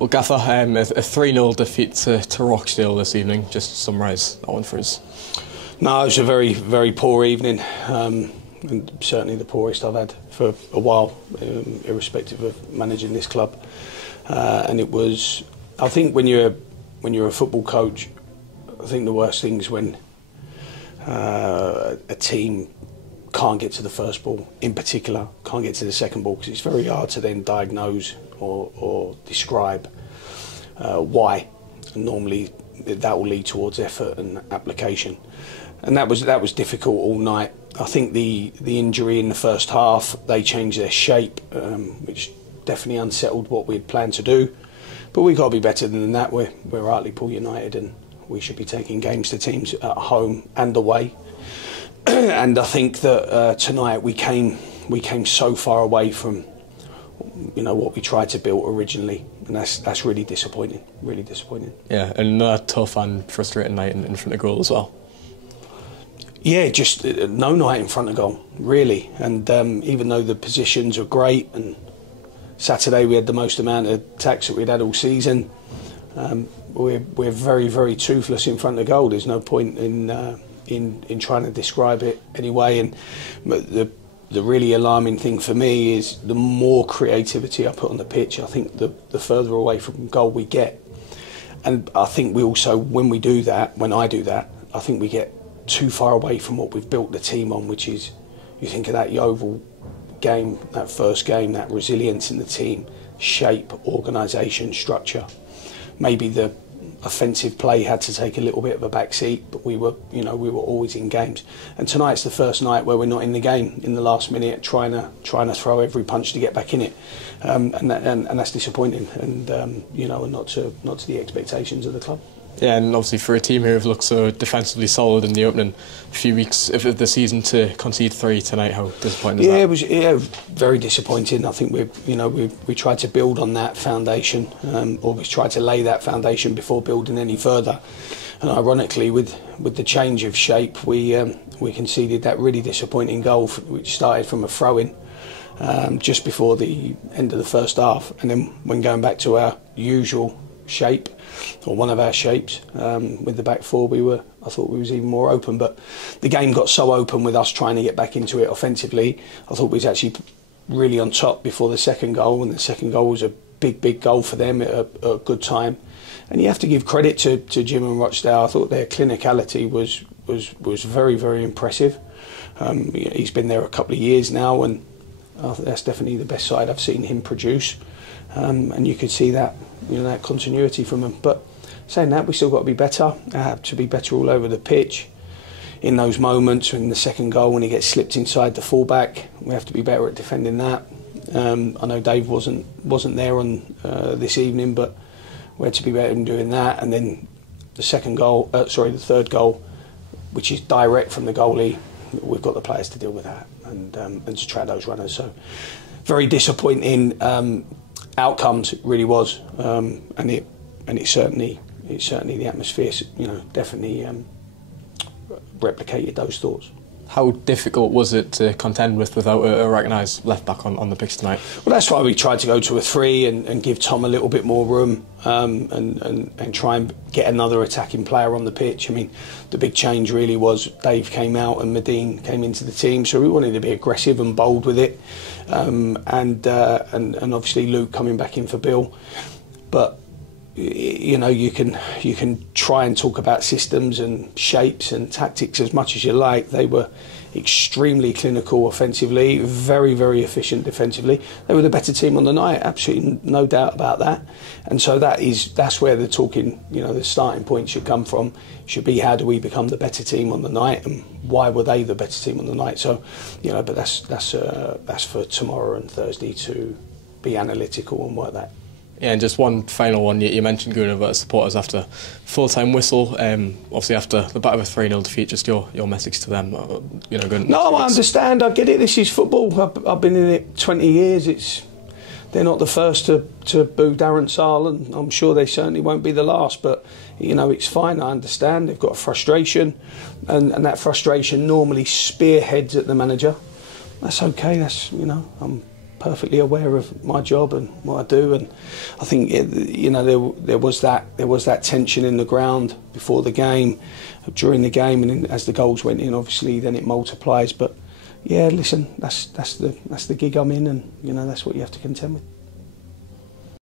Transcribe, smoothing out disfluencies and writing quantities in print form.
Well, Gaffer, a 3-0 defeat to Rochdale this evening. Just summarise that one for us. No, it was a very, very poor evening, and certainly the poorest I've had for a while, irrespective of managing this club. And it was, I think, when you're a football coach, I think the worst thing is when a team can't get to the first ball, in particular, can't get to the second ball, because it's very hard to then diagnose or describe why. And normally that will lead towards effort and application, and that was difficult all night. I think the injury in the first half, they changed their shape, which definitely unsettled what we had planned to do. But we've got to be better than that. We're Hartlepool United, and we should be taking games to teams at home and away. And I think that tonight we came so far away from what we tried to build originally, and that's really disappointing. Really disappointing. Yeah, and a tough and frustrating night in front of goal as well. Yeah, just no night in front of goal, really. And even though the positions were great, and Saturday we had the most amount of attacks that we'd had all season, we're very, very toothless in front of goal. There's no point in trying to describe it anyway. And the really alarming thing for me is the more creativity I put on the pitch, I think the further away from goal we get. And I think we also, when I do that, I think we get too far away from what we've built the team on, which is, you think of that Yeovil game, that first game, that resilience in the team, shape, organisation, structure. Maybe the offensive play had to take a little bit of a back seat, but we were always in games. And tonight's the first night where we're not in the game in the last minute, trying to throw every punch to get back in it, and that's disappointing, and not to the expectations of the club. Yeah, and obviously for a team who have looked so defensively solid in the opening few weeks of the season, to concede 3 tonight, how disappointing is that? It was very disappointing. I think we tried to build on that foundation, or we tried to lay that foundation before building any further. And ironically, with the change of shape, we conceded that really disappointing goal, which started from a throw-in just before the end of the first half, and then when going back to our usual shape, or one of our shapes, with the back four, I thought we was even more open. But the game got so open with us trying to get back into it offensively. I thought we was actually really on top before the second goal, and the second goal was a big goal for them at a good time. And you have to give credit to Jim and Rochdale. I thought their clinicality was very, very impressive. He's been there a couple of years now, and that's definitely the best side I've seen him produce. And you could see that, that continuity from him. But saying that, we still got to be better. To be better all over the pitch. In those moments, in the second goal, when he gets slipped inside the fullback, we have to be better at defending that. I know Dave wasn't there on this evening, but we had to be better in doing that. And then the third goal, which is direct from the goalie, we've got the players to deal with that and to track those runners. So very disappointing outcomes, it really was, and it certainly the atmosphere, definitely replicated those thoughts. How difficult was it to contend without a recognised left back on the pitch tonight? Well, that's why we tried to go to a 3 and give Tom a little bit more room, and try and get another attacking player on the pitch. I mean, the big change really was Dave came out and Medine came into the team, so we wanted to be aggressive and bold with it, and obviously Luke coming back in for Bill. But you can try and talk about systems and shapes and tactics as much as you like. They were extremely clinical offensively, very, very efficient defensively. They were the better team on the night, absolutely no doubt about that. And so that's where the talking, the starting point should come from. Should be, how do we become the better team on the night, and why were they the better team on the night? So, but that's for tomorrow and Thursday to be analytical and work that. Yeah, and just one final one. You mentioned going over to supporters after full-time whistle. Obviously, after the back of a 3-0 defeat, just your message to them. No, I understand. I get it. This is football. I've been in it 20 years. They're not the first to boo Darren Sarll, and I'm sure they certainly won't be the last. But it's fine. I understand. They've got a frustration, and that frustration normally spearheads at the manager. That's okay. perfectly aware of my job and what I do, and I think there was that tension in the ground before the game, during the game, and then as the goals went in, obviously then it multiplies. But yeah, listen, that's the gig I'm in, and that's what you have to contend with.